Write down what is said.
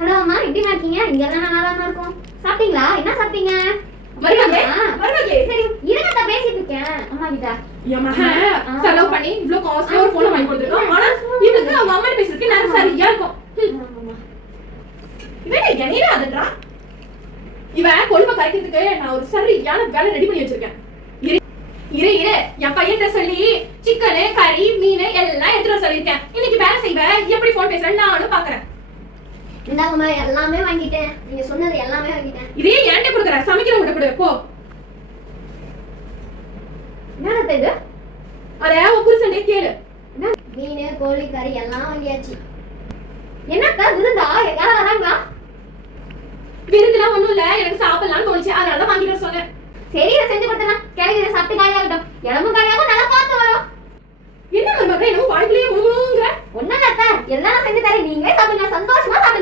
Hello அம்மா, எப்படி இருக்கீங்க? இங்க எல்லாம் நல்லா தான் இருக்கும். சாப்பிட்டீங்களா? என்ன சாப்பிட்டீங்க? மருமகளே சரி இருங்க, நான் பேசிட்டு இருக்கேன் அம்மா கிட்ட. என் மகன் செலவு பண்ணி இவ்ளோ காஸ்ட்லியா ஒரு போன் வாங்கி கொடுத்திருக்கான். ஆனா இவனுக்கு அவங்க அம்மா பேசுறதுக்கு நேரம் சரியா இருக்கும். இவன் என்னைய அதன்றா. இவன் கொழுப்ப கரைக்கிறதுக்கு நான் ஒரு சரியான வேலை ரெடி பண்ணி வச்சிருக்கேன். இரு என் பையன்கிட்ட சொல்லி சிக்கனு கறி மீன் எல்லாம் எடுத்துட்டு சொல்லிருக்கேன். இன்னைக்கு வேலை செய்வேன். எப்படி போன் பேசுறேன்னு நானும் பாக்குறேன். இந்தாங்கம்மா, எல்லாமே வாங்கிட்டேன். நீங்க சொன்னது எல்லாமே வாங்கிட்டேன். இதே ஏன்ட்ட கொடுக்குற, சமைக்கிறவங்க கொடு போ. என்னடா இது? அட உன் புருஷன்டே கேளு. மீன் கோழி கறி எல்லாம் வாங்கியாச்சு. என்னக்கா விருந்தா? யாரா வராங்களா? விருந்துலாம் ஒண்ணும் இல்ல, எனக்கு சாப்பிடலாம்னு தோணுச்சு, அதனால தான் வாங்கிட்டு சொன்னேன். சரி, இதை செஞ்சு கொடுத்தலாம். கிளவி இதை சாப்பிட்டு காலியாகட்டும். இடமும் காலியாகும், நல்லா பார்த்து வரும். என்ன மருமகளே, என்னமோ வாய்க்குள்ளேயே முழுங்குற. ஒண்ணும் இல்ல அத்தை, எல்லாம் செஞ்சு தரேன். நீங்களே சாப்பிடுங்க, சந்தோஷமா சாப்பிடுங்க.